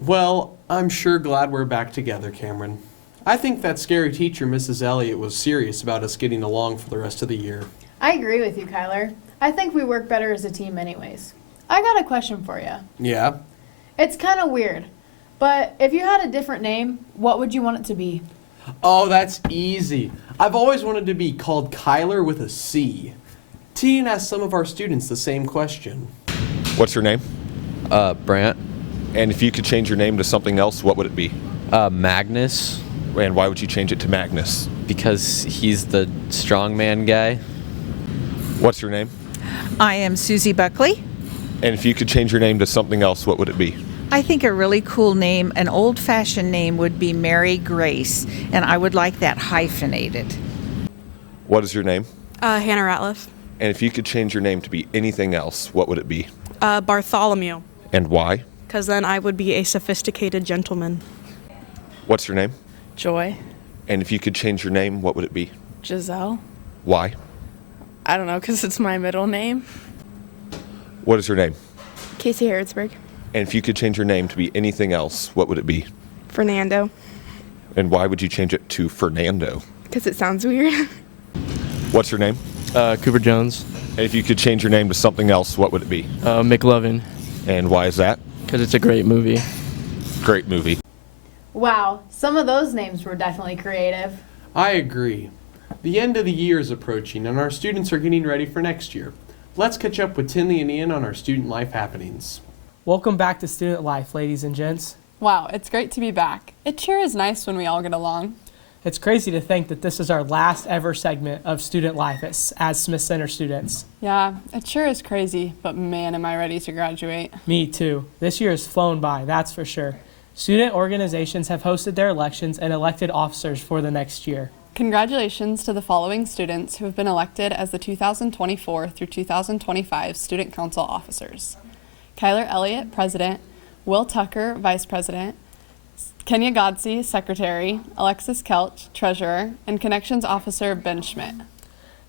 Well, I'm sure glad we're back together, Cameron. I think that scary teacher, Mrs. Elliott, was serious about us getting along for the rest of the year. I agree with you, Kyler. I think we work better as a team anyways. I got a question for you. Yeah? It's kind of weird, but if you had a different name, what would you want it to be? Oh, that's easy. I've always wanted to be called Kyler with a C. Teen asked some of our students the same question. What's your name? Brant. And if you could change your name to something else, what would it be? Magnus, And why would you change it to Magnus? because he's the strongman guy. What's your name? I am Susie Buckley. And if you could change your name to something else, what would it be? I think a really cool name, an old-fashioned name, would be Mary Grace, and I would like that hyphenated. What is your name? Hannah Ratliff. And if you could change your name to be anything else, what would it be? Bartholomew, And why? because then I would be a sophisticated gentleman. What's your name? Joy. And if you could change your name, what would it be? Giselle. Why? I don't know, because it's my middle name. What is your name? Casey Harrodsburg. And if you could change your name to be anything else, what would it be? Fernando, And why would you change it to Fernando? because it sounds weird. What's your name? Cooper Jones. And if you could change your name to something else, what would it be? McLovin, And why is that? because it's a great movie. Great movie. Wow, some of those names were definitely creative. I agree. The end of the year is approaching, and our students are getting ready for next year. Let's catch up with Tinley and Ian on our student life happenings. Welcome back to Student Life, ladies and gents. Wow, it's great to be back. It sure is nice when we all get along. It's crazy to think that this is our last ever segment of Student Life as Smith Center students. Yeah, it sure is crazy, but man, am I ready to graduate. Me too. This year has flown by, that's for sure. Student organizations have hosted their elections and elected officers for the next year. Congratulations to the following students who have been elected as the 2024 through 2025 Student Council officers. Kyler Elliott, President, Will Tucker, Vice President, Kenya Godsey, Secretary, Alexis Kelch, Treasurer, and Connections Officer Ben Schmidt.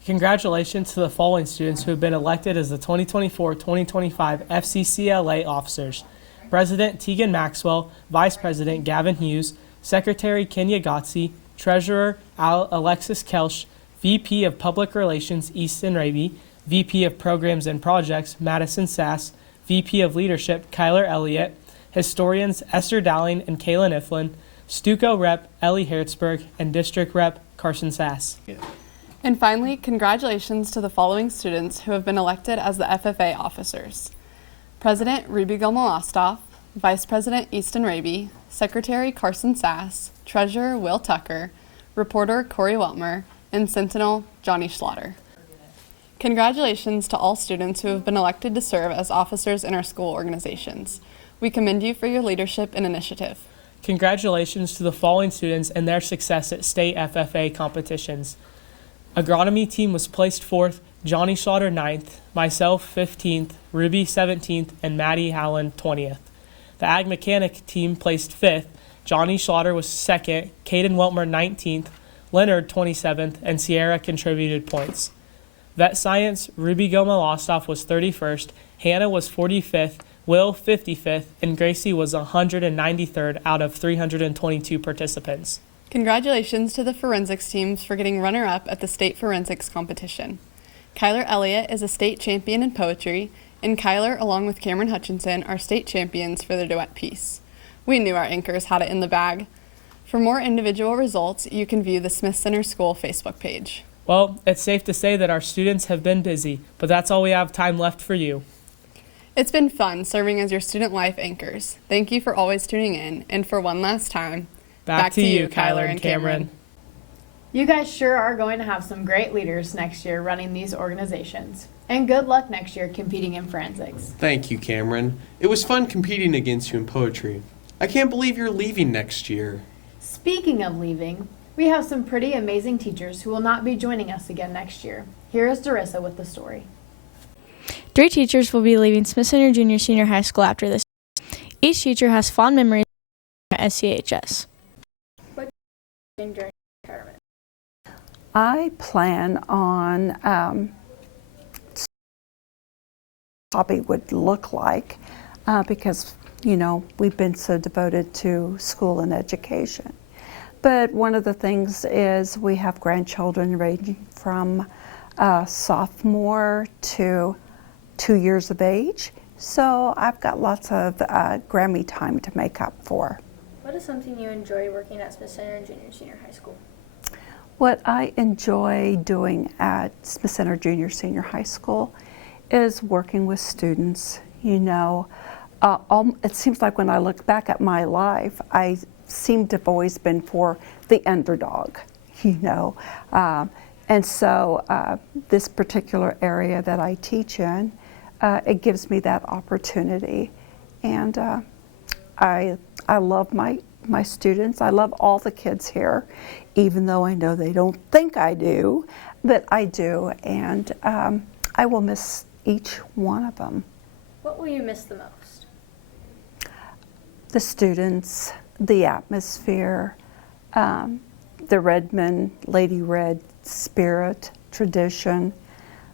Congratulations to the following students who have been elected as the 2024-2025 FCCLA officers. President Tegan Maxwell, Vice President Gavin Hughes, Secretary Kenya Godsey, Treasurer Alexis Kelch, VP of Public Relations Easton Raby, VP of Programs and Projects Madison Sass, VP of Leadership Kyler Elliott, Historians Esther Dowling and Kaylin Iflin, Stuco Rep Ellie Hertzberg, and District Rep Carson Sass. And finally, congratulations to the following students who have been elected as the FFA officers. President Ruby Gilmalostoff, Vice President Easton Raby, Secretary Carson Sass, Treasurer Will Tucker, Reporter Corey Weltmer, and Sentinel Johnny Schlatter. Congratulations to all students who have been elected to serve as officers in our school organizations. We commend you for your leadership and initiative. Congratulations to the following students and their success at state FFA competitions. Agronomy team was placed 4th, Johnny Schlatter 9th, myself 15th, Ruby 17th, and Maddie Howland 20th. The Ag Mechanic team placed 5th, Johnny Schlatter was 2nd, Caden Weltmer 19th, Leonard 27th, and Sierra contributed points. Vet Science, Ruby Goma-Lostoff was 31st, Hannah was 45th, Will 55th, and Gracie was 193rd out of 322 participants. Congratulations to the forensics teams for getting runner-up at the state forensics competition. Kyler Elliott is a state champion in poetry, and Kyler, along with Cameron Hutchinson, are state champions for their duet piece. We knew our anchors had it in the bag. For more individual results, you can view the Smith Center School Facebook page. Well, it's safe to say that our students have been busy, but that's all we have time left for you. It's been fun serving as your student life anchors. Thank you for always tuning in, and for one last time, Back to you, Kyler and Cameron. You guys sure are going to have some great leaders next year running these organizations. And good luck next year competing in forensics. Thank you, Cameron. It was fun competing against you in poetry. I can't believe you're leaving next year. Speaking of leaving, we have some pretty amazing teachers who will not be joining us again next year. Here is Darissa with the story. 3 teachers will be leaving Smith Center Junior Senior High School after this. Each teacher has fond memories at SCHS. What during retirement? I plan on hobby would look like because, you know, we've been so devoted to school and education. But one of the things is we have grandchildren ranging from sophomore to 2 years of age. So I've got lots of Grammy time to make up for. What is something you enjoy working at Smith Center Junior Senior High School? What I enjoy doing at Smith Center Junior Senior High School is working with students. You know, it seems like when I look back at my life, I seem to have always been for the underdog, you know. And so this particular area that I teach in, it gives me that opportunity. And I love my students. I love all the kids here, even though I know they don't think I do, but I do. And I will miss each one of them. What will you miss the most? The students, the atmosphere, the Redmond, Lady Red spirit, tradition,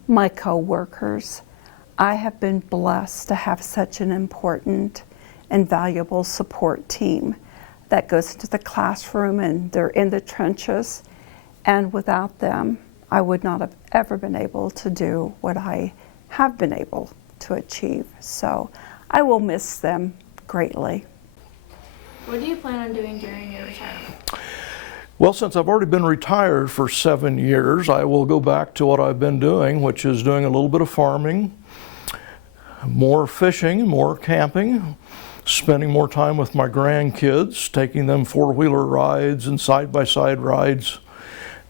my co-workers. I have been blessed to have such an important and valuable support team that goes into the classroom and they're in the trenches. And without them, I would not have ever been able to do what I have been able to achieve. So I will miss them greatly. What do you plan on doing during your retirement? Well, since I've already been retired for 7 years, I will go back to what I've been doing, which is doing a little bit of farming, more fishing, more camping, spending more time with my grandkids, taking them four-wheeler rides and side-by-side rides,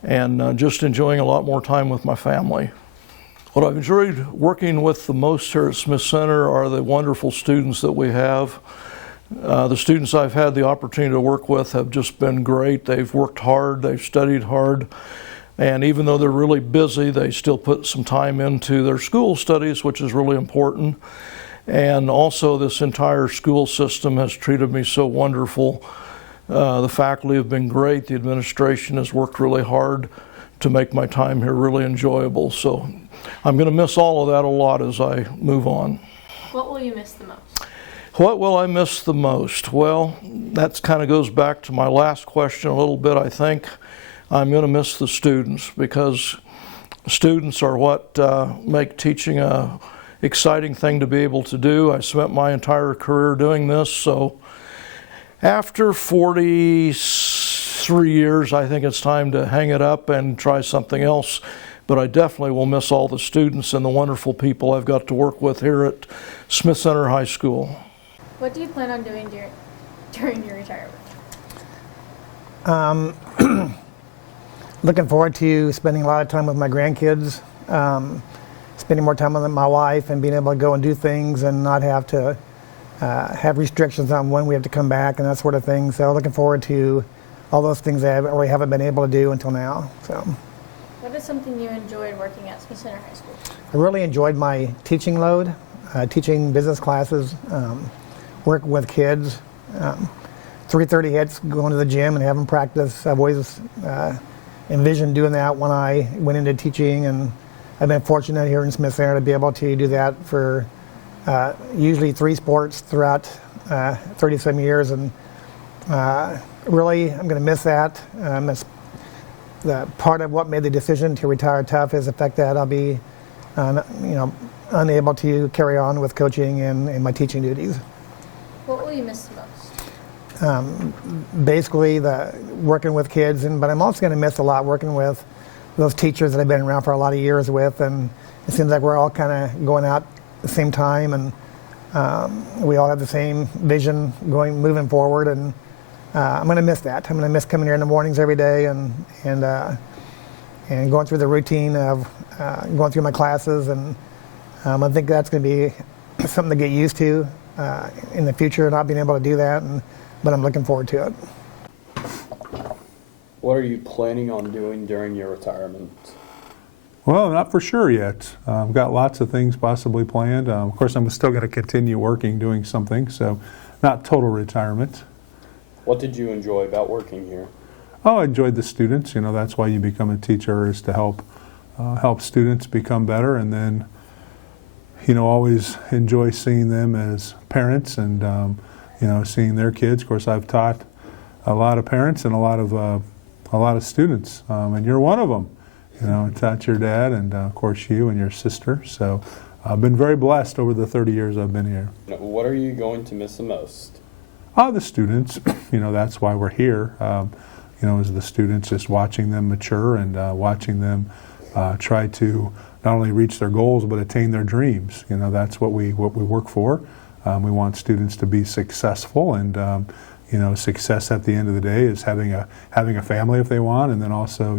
and just enjoying a lot more time with my family. What I've enjoyed working with the most here at Smith Center are the wonderful students that we have. The students I've had the opportunity to work with have just been great. They've worked hard, they've studied hard, and even though they're really busy, they still put some time into their school studies, which is really important. And also this entire school system has treated me so wonderful. The faculty have been great, the administration has worked really hard to make my time here really enjoyable. So I'm going to miss all of that a lot as I move on. What will you miss the most? What will I miss the most? Well, that kind of goes back to my last question a little bit, I think. I'm going to miss the students because students are what make teaching a exciting thing to be able to do. I spent my entire career doing this, so after 43 years, I think it's time to hang it up and try something else. But I definitely will miss all the students and the wonderful people I've got to work with here at Smith Center High School. What do you plan on doing during your retirement? Looking forward to spending a lot of time with my grandkids, spending more time with my wife and being able to go and do things and not have to have restrictions on when we have to come back and that sort of thing. So looking forward to all those things that I really haven't been able to do until now. So, What is something you enjoyed working at Smith Center High School? I really enjoyed my teaching load, teaching business classes, working with kids. 3:30 hits, going to the gym and having practice. I've always envisioned doing that when I went into teaching, and I've been fortunate here in Smith Center to be able to do that for usually 3 sports throughout 37 years, and really I'm going to miss that. Miss the part of what made the decision to retire tough is the fact that I'll be unable to carry on with coaching and my teaching duties. What will you miss the most? Basically the working with kids, but I'm also going to miss a lot working with those teachers that I've been around for a lot of years with, and it seems like we're all kind of going out at the same time, and we all have the same vision moving forward, and I'm going to miss that. I'm going to miss coming here in the mornings every day and going through the routine of going through my classes, and I think that's going to be something to get used to in the future, not being able to do that, but I'm looking forward to it. What are you planning on doing during your retirement? Well, not for sure yet. I've got lots of things possibly planned. Of course, I'm still going to continue working, doing something, so not total retirement. What did you enjoy about working here? I enjoyed the students. That's why you become a teacher, is to help students become better, and then always enjoy seeing them as parents and seeing their kids. Of course, I've taught a lot of parents and a lot of students, and you're one of them. I taught your dad and of course you and your sister. So I've been very blessed over the 30 years I've been here. What are you going to miss the most? The students. That's why we're here. As the students, just watching them mature and watching them try to not only reach their goals but attain their dreams. That's what we work for. We want students to be successful, and success at the end of the day is having a family if they want, and then also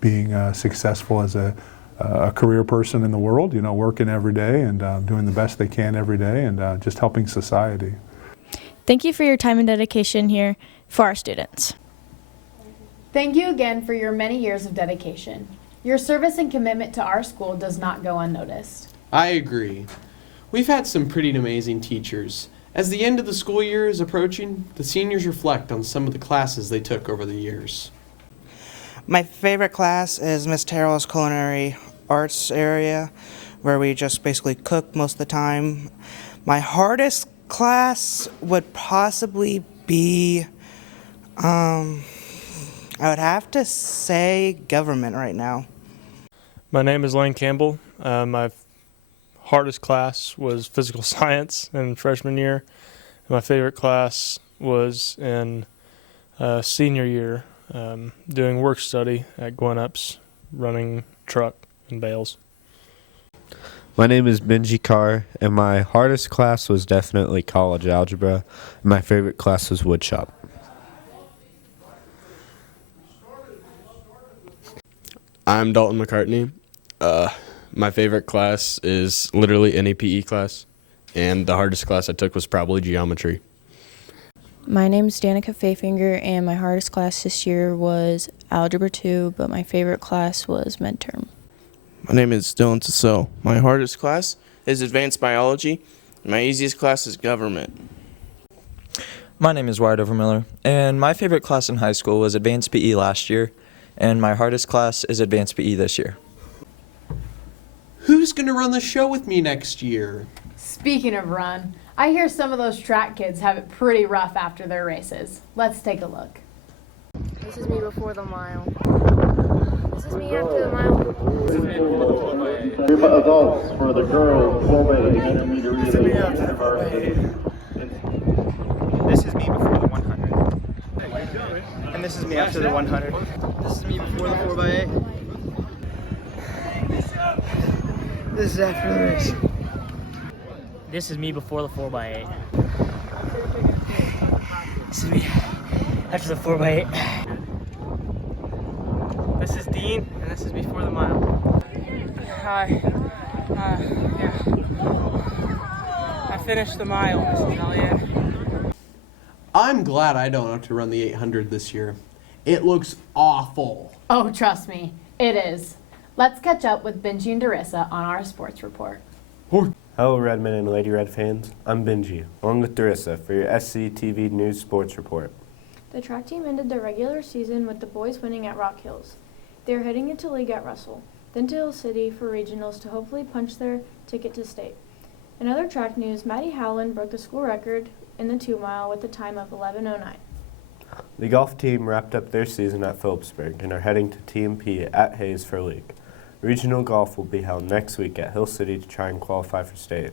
being successful as a career person in the world. Working every day and doing the best they can every day, and just helping society. Thank you for your time and dedication here for our students. Thank you again for your many years of dedication. Your service and commitment to our school does not go unnoticed. I agree. We've had some pretty amazing teachers. As the end of the school year is approaching, the seniors reflect on some of the classes they took over the years. My favorite class is Miss Terrell's culinary arts area, where we just basically cook most of the time. My hardest class would possibly be, I would have to say government right now. My name is Lane Campbell. My hardest class was physical science in freshman year. My favorite class was in senior year, doing work study at Gwen Epps, running truck and bales. My name is Benji Carr, and my hardest class was definitely college algebra. And my favorite class was woodshop. I'm Dalton McCartney. My favorite class is literally any PE class, and the hardest class I took was probably geometry. My name is Danica Fayfinger, and my hardest class this year was Algebra 2, but my favorite class was midterm. My name is Dylan Tassell. My hardest class is Advanced Biology, and my easiest class is Government. My name is Wyatt Overmiller, and my favorite class in high school was Advanced PE last year, and my hardest class is Advanced PE this year. Who's going to run the show with me next year? Speaking of run, I hear some of those track kids have it pretty rough after their races. Let's take a look. This is me before the mile. This is me after the mile. Group of adults for the girls 12A meter relay. This is me before the 100. And this is me after the 100. This is me before the 4x8. This is after the race. This is me before the 4x8. This is me after the 4x8. This is Dean, and this is before the mile. Hi. I finished the mile, Mrs. Elliott. I'm glad I don't have to run the 800 this year. It looks awful. Oh, trust me, it is. Let's catch up with Benji and Darissa on our sports report. Hello Redmond and Lady Red fans, I'm Benji, along with Darissa for your SCTV News Sports Report. The track team ended their regular season with the boys winning at Rock Hills. They are heading into league at Russell, then to Hill City for regionals to hopefully punch their ticket to state. In other track news, Maddie Howland broke the school record in the 2-mile with a time of 11:09. The golf team wrapped up their season at Phillipsburg and are heading to TMP at Hayes for league. Regional golf will be held next week at Hill City to try and qualify for state.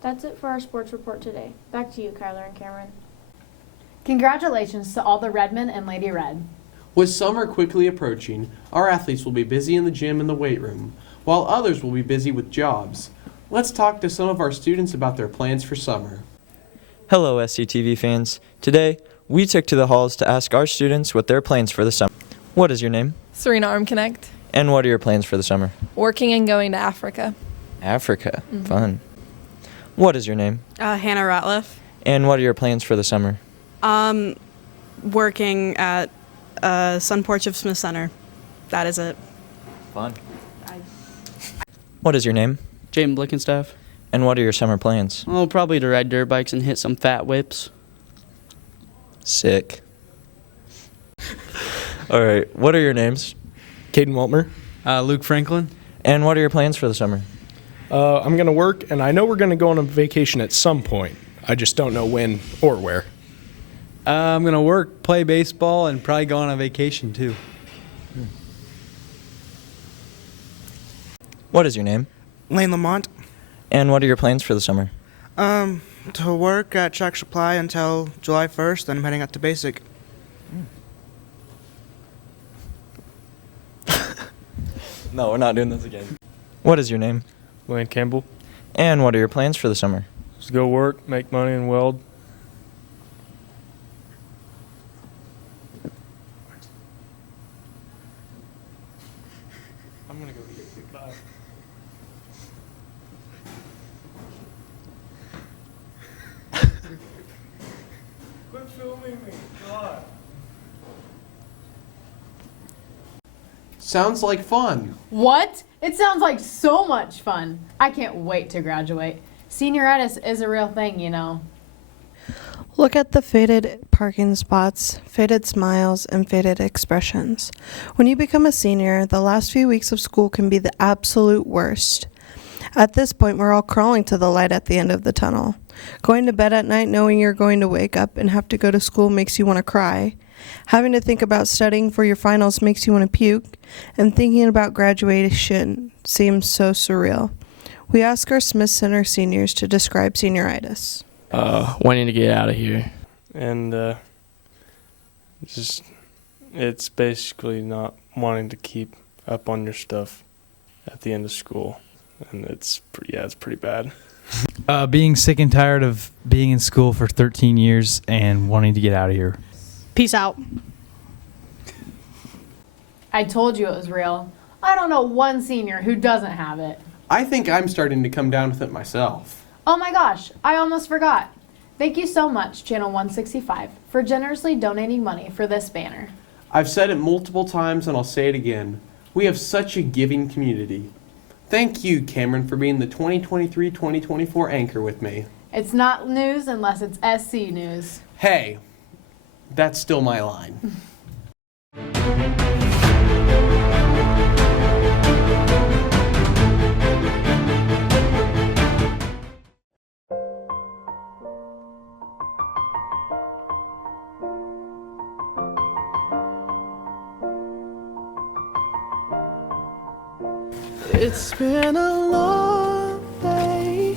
That's it for our sports report today. Back to you, Kyler and Cameron. Congratulations to all the Redmond and Lady Red. With summer quickly approaching, our athletes will be busy in the gym and the weight room, while others will be busy with jobs. Let's talk to some of our students about their plans for summer. Hello, SCTV fans. Today, we took to the halls to ask our students what their plans for the summer. What is your name? Serena Armconnect. And what are your plans for the summer? Working and going to Africa. Africa. Fun. What is your name? Hannah Ratliff. And what are your plans for the summer? Working at Sun Porch of Smith Center. That is it. Fun. What is your name? Jaden Blickenstaff. And what are your summer plans? Oh, probably to ride dirt bikes and hit some fat whips. Sick. All right. What are your names? Caden Weltmer. Luke Franklin. And what are your plans for the summer? I'm going to work, and I know we're going to go on a vacation at some point. I just don't know when or where. I'm going to work, play baseball, and probably go on a vacation too. What is your name? Lane Lamont. And what are your plans for the summer? To work at Track Supply until July 1st, then I'm heading out to basic. No, we're not doing this again. What is your name? Lane Campbell. And what are your plans for the summer? Just go work, make money, and weld. I'm gonna go eat. Bye. Quit filming me. God. Sounds like fun. What? It sounds like so much fun. I can't wait to graduate. Senioritis is a real thing, you know. Look at the faded parking spots, faded smiles, and faded expressions. When you become a senior, the last few weeks of school can be the absolute worst. At this point, we're all crawling to the light at the end of the tunnel. Going to bed at night knowing you're going to wake up and have to go to school makes you want to cry. Having to think about studying for your finals makes you want to puke. And thinking about graduation seems so surreal. We ask our Smith Center seniors to describe senioritis. Wanting to get out of here. And it's basically not wanting to keep up on your stuff at the end of school. And it's pretty bad. Being sick and tired of being in school for 13 years and wanting to get out of here. Peace out. I told you it was real. I don't know one senior who doesn't have it. I think I'm starting to come down with it myself. Oh my gosh, I almost forgot. Thank you so much, Channel 165, for generously donating money for this banner. I've said it multiple times and I'll say it again. We have such a giving community. Thank you, Cameron, for being the 2023-2024 anchor with me. It's not news unless it's SC news. Hey, that's still my line. It's been a long day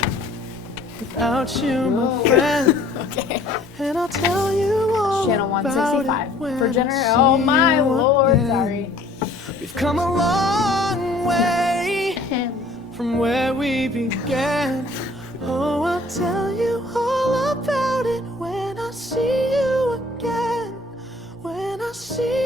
without you, my friend. Okay. And I'll tell you all Channel about 165 it when for I generous. see Oh my you lord, again. sorry. We've come a long way from where we began. Oh, I'll tell you all about it when I see you again. When I see